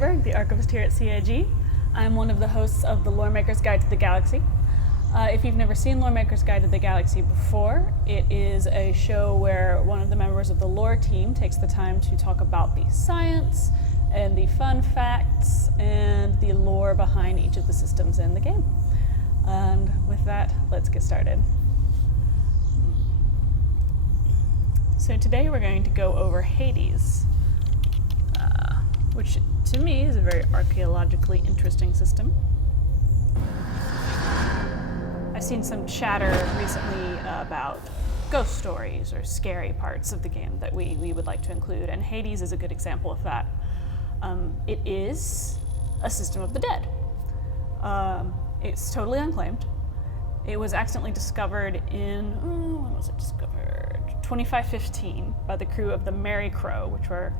Heiberg, the Archivist here at CIG. I'm one of the hosts of the Loremaker's Guide to the Galaxy. If you've never seen Loremaker's Guide to the Galaxy before, it is a show where one of the members of the Lore Team takes the time to talk about the science and the fun facts and the lore behind each of the systems in the game. And with that, let's get started. So today we're going to go over Hades, which to me is a very archaeologically interesting system. I've seen some chatter recently about ghost stories or scary parts of the game that we would like to include, and Hades is a good example of that. It is a system of the dead. It's totally unclaimed. It was accidentally discovered in, when was it discovered? 2515 by the crew of the Merry Crow, which were,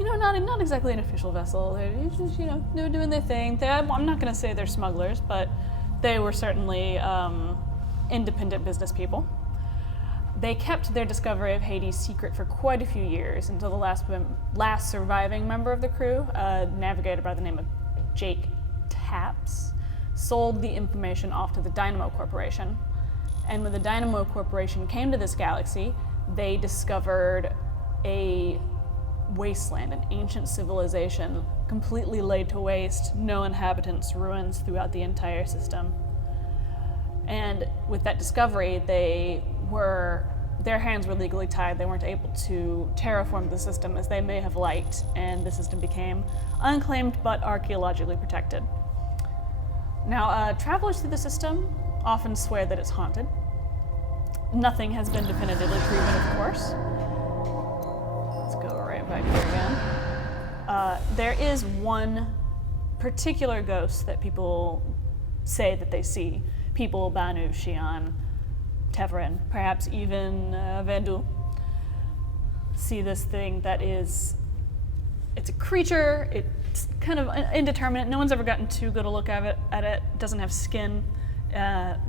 not exactly an official vessel. They're just, they were doing their thing. I'm not going to say they're smugglers, but they were certainly independent business people. They kept their discovery of Hades secret for quite a few years until the last surviving member of the crew, a navigator by the name of Jake Taps, sold the information off to the Dynamo Corporation. And when the Dynamo Corporation came to this galaxy, they discovered a wasteland, an ancient civilization completely laid to waste, no inhabitants, ruins throughout the entire system. And with that discovery, their hands were legally tied. They weren't able to terraform the system as they may have liked, and the system became unclaimed but archaeologically protected. Now, travelers through the system often swear that it's haunted. Nothing has been definitively proven, of course. Let's go right back here again. There is one particular ghost that people say that they see. People, Banu, Xi'an, Tevrin, perhaps even Vandul, see this thing that it's a creature. It's kind of indeterminate. No one's ever gotten too good a look at it. It doesn't have skin.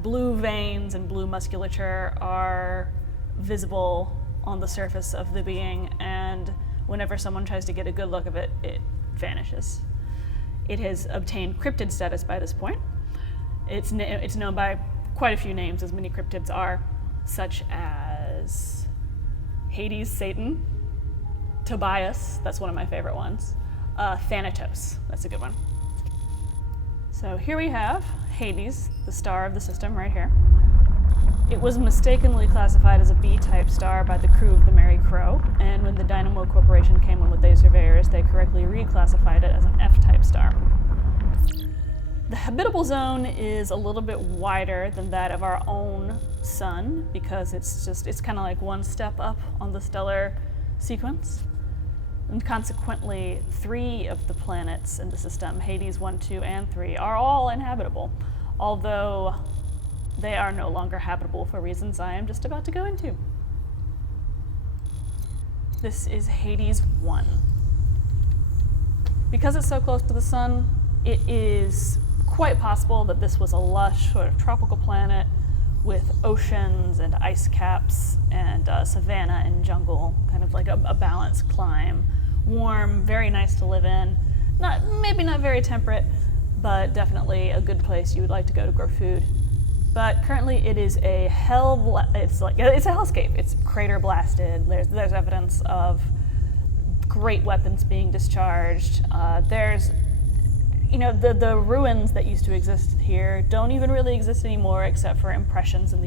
Blue veins and blue musculature are visible on the surface of the being, and whenever someone tries to get a good look of it, it vanishes. It has obtained cryptid status by this point. It's known by quite a few names, as many cryptids are, such as Hades, Satan, Tobias, that's one of my favorite ones, Thanatos, that's a good one. So here we have Hades, the star of the system right here. It was mistakenly classified as a B-type star by the crew of the Merry Crow, and when the Dynamo Corporation came in with their surveyors, they correctly reclassified it as an F-type star. The habitable zone is a little bit wider than that of our own sun because it's kind of like one step up on the stellar sequence. And consequently, 3 of the planets in the system, Hades 1, 2, and 3, are all inhabitable, although they are no longer habitable for reasons I am just about to go into. This is Hades 1. Because it's so close to the sun, it is quite possible that this was a lush sort of tropical planet with oceans and ice caps and savanna and jungle, kind of like a balanced climb. Warm, very nice to live in. Maybe not very temperate, but definitely a good place you would like to go to grow food. But currently it is a it's a hellscape. It's crater blasted. There's evidence of great weapons being discharged. There's the ruins that used to exist here don't even really exist anymore except for impressions in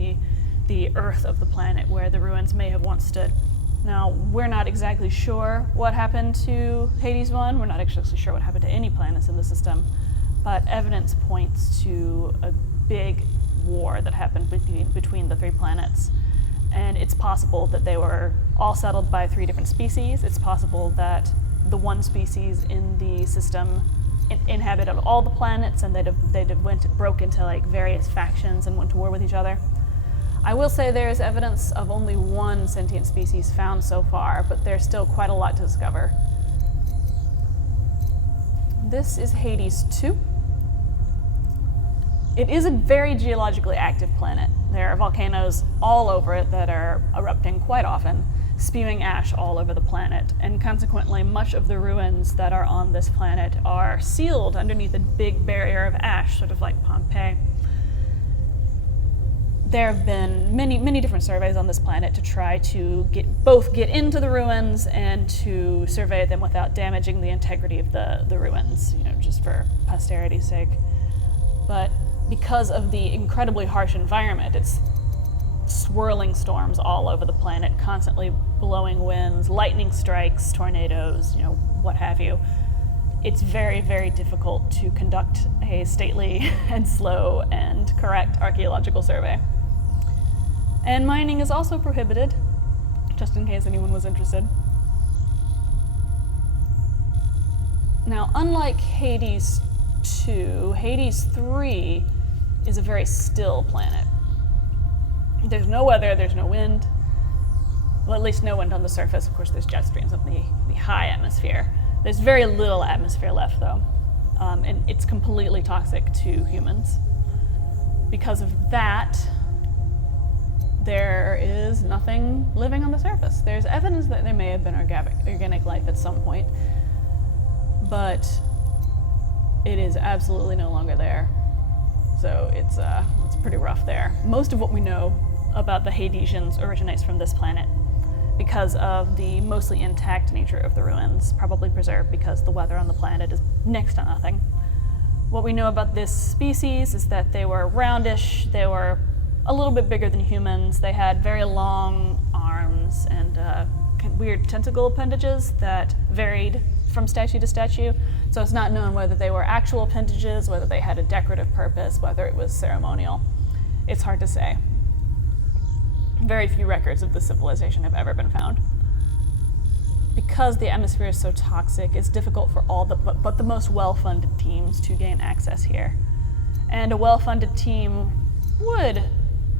the earth of the planet where the ruins may have once stood. Now, we're not exactly sure what happened to Hades 1. We're not exactly sure what happened to any planets in the system, but evidence points to a big war that happened between the 3 planets. And it's possible that they were all settled by 3 different species. It's possible that the one species in the system inhabited all the planets, and they'd broke into like various factions and went to war with each other. I will say there is evidence of only 1 sentient species found so far, but there's still quite a lot to discover. This is Hades 2. It is a very geologically active planet. There are volcanoes all over it that are erupting quite often. spewing ash all over the planet, and consequently much of the ruins that are on this planet are sealed underneath a big barrier of ash, sort of like Pompeii. There have been many different surveys on this planet to try to both get into the ruins and to survey them without damaging the integrity of the ruins, just for posterity's sake. But because of the incredibly harsh environment, it's swirling storms all over the planet, constantly blowing winds, lightning strikes, tornadoes, what have you. It's very, very difficult to conduct a stately and slow and correct archaeological survey. And mining is also prohibited, just in case anyone was interested. Now, unlike Hades 2, Hades 3 is a very still planet. There's no weather, there's no wind. Well, at least no wind on the surface. Of course, there's jet streams up in the high atmosphere. There's very little atmosphere left, though, and it's completely toxic to humans. Because of that, there is nothing living on the surface. There's evidence that there may have been organic life at some point, but it is absolutely no longer there. So it's pretty rough there. Most of what we know about the Hadesians originates from this planet because of the mostly intact nature of the ruins, probably preserved because the weather on the planet is next to nothing. What we know about this species is that they were roundish, they were a little bit bigger than humans, they had very long arms and weird tentacle appendages that varied from statue to statue. So it's not known whether they were actual appendages, whether they had a decorative purpose, whether it was ceremonial. It's hard to say. Very few records of this civilization have ever been found. Because the atmosphere is so toxic, it's difficult for all but the most well-funded teams to gain access here. And a well-funded team would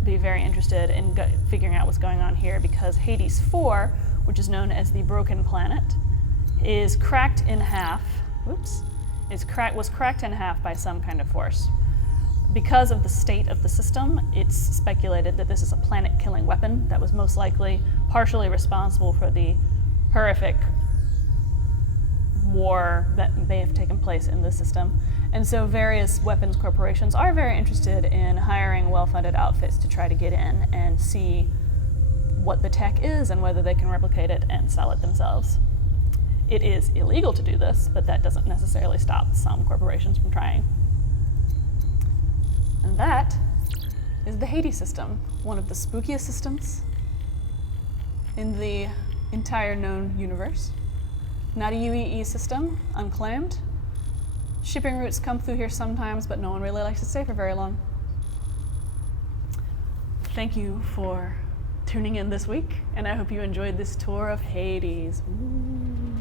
be very interested in figuring out what's going on here because Hades 4, which is known as the Broken Planet, is cracked in half. Was cracked in half by some kind of force. Because of the state of the system, it's speculated that this is a planet-killing weapon that was most likely partially responsible for the horrific war that may have taken place in the system. And so various weapons corporations are very interested in hiring well-funded outfits to try to get in and see what the tech is and whether they can replicate it and sell it themselves. It is illegal to do this, but that doesn't necessarily stop some corporations from trying. And that is the Hades system, one of the spookiest systems in the entire known universe. Not a UEE system, unclaimed. Shipping routes come through here sometimes, but no one really likes to stay for very long. Thank you for tuning in this week, and I hope you enjoyed this tour of Hades. Ooh.